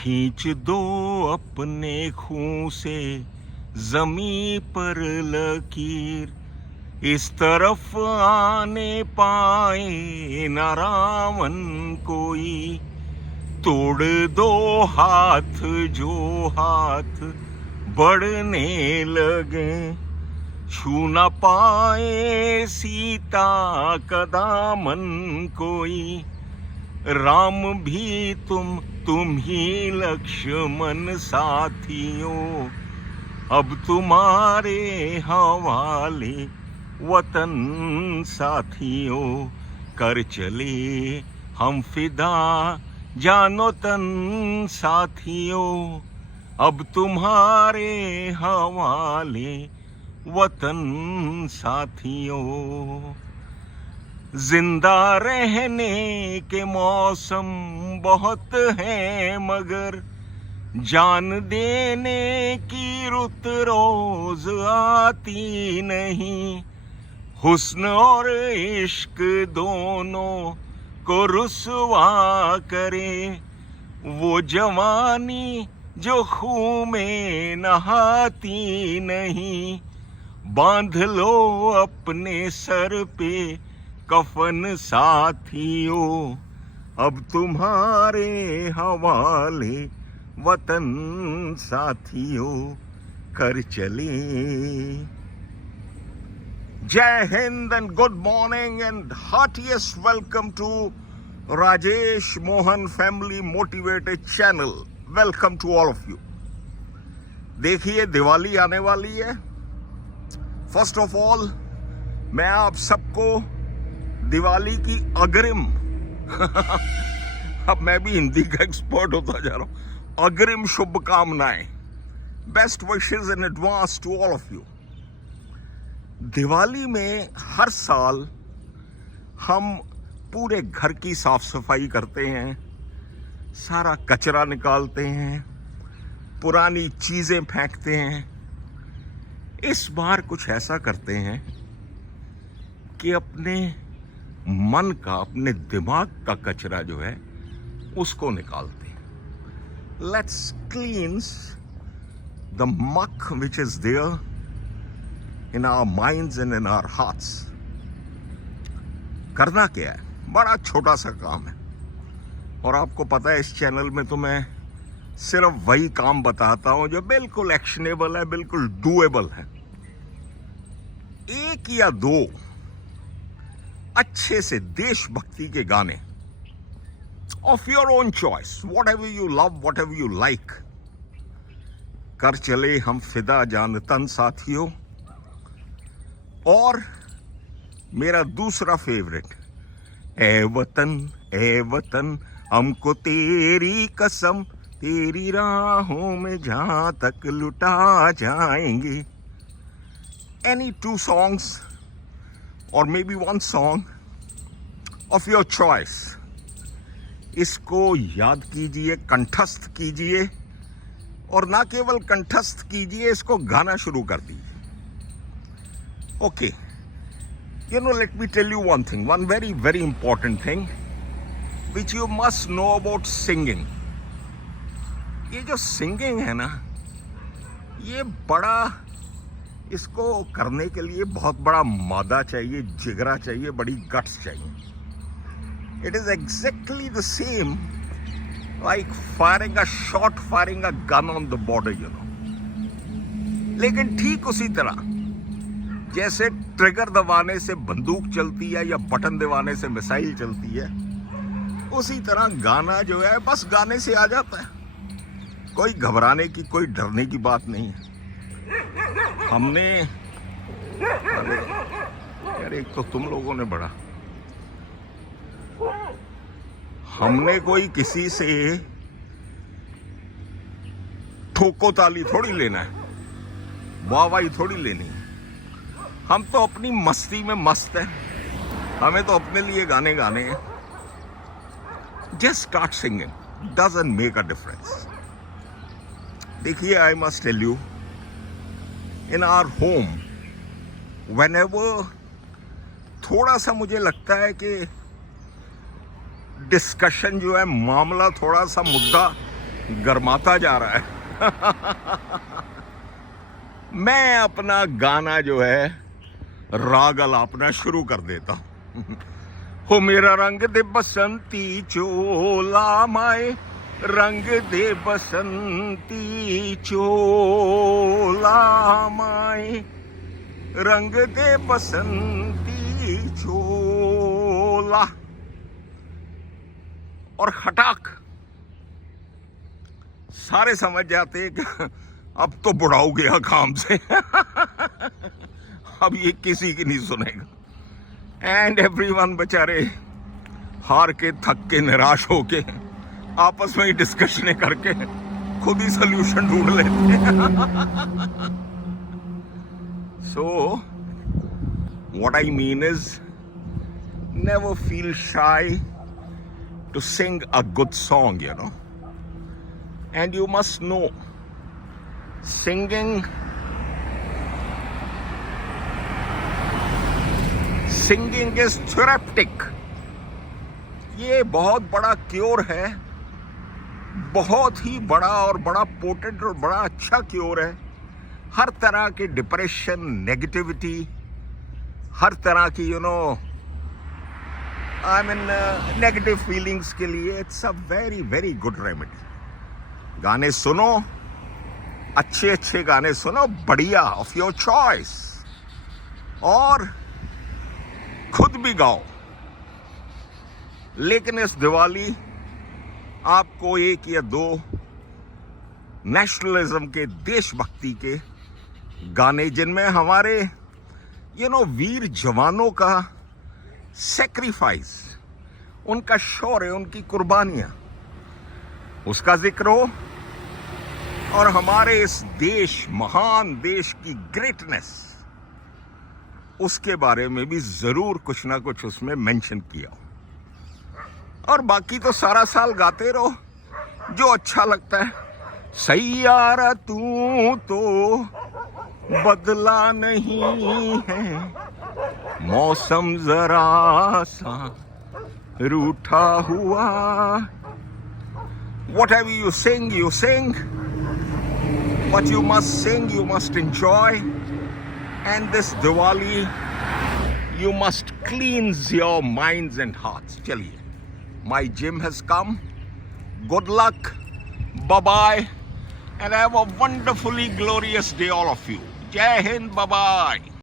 खींच दो अपने खून से जमी पर लकीर, इस तरफ आने पाए न रावण कोई। तोड़ दो हाथ जो हाथ बढ़ने लगे, छू न पाए सीता का दामन कोई। राम भी तुम ही लक्ष्मण साथियों, अब तुम्हारे हवाले वतन साथियों। कर चले हम फिदा जानो तन साथियों, अब तुम्हारे हवाले वतन साथियों। जिंदा रहने के मौसम बहुत हैं मगर जान देने की रुत रोज आती नहीं। हुस्न और इश्क दोनों को रुसवा करे, वो जवानी जो खून में नहाती नहीं। बांध लो अपने सर पे कफन साथियों, अब तुम्हारे हवाले वतन साथियों। कर चले। जय हिंद and good morning and heartiest welcome to Rajesh Mohan family motivated channel. Welcome to all of you. देखिए, दिवाली आने वाली है। फर्स्ट ऑफ ऑल मैं आप सबको दिवाली की अग्रिम अब मैं भी हिंदी का एक्सपर्ट होता जा रहा हूं। अग्रिम शुभकामनाएं, best wishes in advance to all of you. Diwali में हर साल हम पूरे घर की साफ सफाई करते हैं, सारा कचरा निकालते हैं, पुरानी चीजें फेंकते हैं। इस बार कुछ ऐसा करते हैं कि अपने मन का, अपने दिमाग का कचरा जो है उसको निकालते हैं। Let's cleanse the muck which is there in our minds and in our hearts. करना क्या है? बड़ा छोटा सा काम है, और आपको पता है इस चैनल में तो मैं सिर्फ वही काम बताता हूं जो बिल्कुल एक्शनेबल है, बिल्कुल डूएबल है। एक या दो अच्छे से देशभक्ति के गाने of your own choice, what ever you love, what ever you like. कर चले हम फिदा जान तन साथियों। और मेरा दूसरा फेवरेट, ए वतन हमको तेरी कसम, तेरी राहों में जहां तक लुटा जाएंगे। एनी टू सॉन्ग्स और may be one song of your choice, इसको याद कीजिए, कंठस्थ कीजिए, और ना केवल कंठस्थ कीजिए, इसको गाना शुरू कर दीजिए। Okay, you know, let me tell you one thing, one very very important thing which you must know about singing. ये जो सिंगिंग है ना, ये बड़ा, इसको करने के लिए बहुत बड़ा मादा चाहिए, जिगरा चाहिए, बड़ी गट्स चाहिए। It is exactly the same like firing a shot, firing a gun on the border, you know. लेकिन ठीक उसी तरह जैसे ट्रिगर दबाने से बंदूक चलती है या बटन दबाने से मिसाइल चलती है, उसी तरह गाना जो है बस गाने से आ जाता है। कोई घबराने की, कोई डरने की बात नहीं है। हमने, अरे यार, एक तो तुम लोगों ने बड़ा, हमने कोई किसी से ठोको ताली थोड़ी लेना है, वाहवाही थोड़ी लेनी है। हम तो अपनी मस्ती में मस्त हैं, हमें तो अपने लिए गाने गाने हैं। Just start singing, doesn't make a difference. देखिए, I must tell you, in our home whenever थोड़ा सा मुझे लगता है कि डिस्कशन जो है, मामला थोड़ा सा मुद्दा गरमाता जा रहा है। मैं अपना गाना जो है राग अलापना शुरू कर देता हूं। हो मेरा रंग दे बसंती चोला माए, रंग दे बसंती चोला माए, रंग दे बसंती चोला। और खटाक सारे समझ जाते कि अब तो बुढ़ाऊ गया काम से। अब ये किसी की नहीं सुनेगा। एंड एवरीवन बेचारे हार के, थक के, निराश होके आपस में ही डिस्कशनें करके खुद ही सोल्यूशन ढूंढ लेते हैं। So what I mean is never feel शाई to sing a good song, you know. And you must know, singing is therapeutic. ये बहुत बड़ा क्योर है, बहुत ही बड़ा और बड़ा पोटेंट और बड़ा अच्छा क्योर है। हर तरह के डिप्रेशन, नेगेटिविटी, हर तरह की नेगेटिव फीलिंग्स के लिए it's a very very good remedy. गाने सुनो, अच्छे अच्छे गाने सुनो, बढ़िया, ऑफ योर चॉइस, और खुद भी गाओ। लेकिन इस दिवाली आपको एक या दो नेशनलिज्म के, देशभक्ति के गाने, जिनमें हमारे वीर जवानों का सेक्रीफाइस, उनका शौर्य, उनकी कुर्बानियां, उसका जिक्र हो, और हमारे इस देश, महान देश की ग्रेटनेस, उसके बारे में भी जरूर कुछ ना कुछ उसमें मेंशन किया। और बाकी तो सारा साल गाते रहो जो अच्छा लगता है। सैयारा तू तो बदला नहीं है, मौसम जरा सा रूठा हुआ। Whatever you sing, but you must sing, you must enjoy. And this Diwali, you must cleanse your minds and hearts. चलिए, my gym has come. Good luck, bye-bye, and have a wonderfully glorious day, all of you. Jai Hind, bye-bye.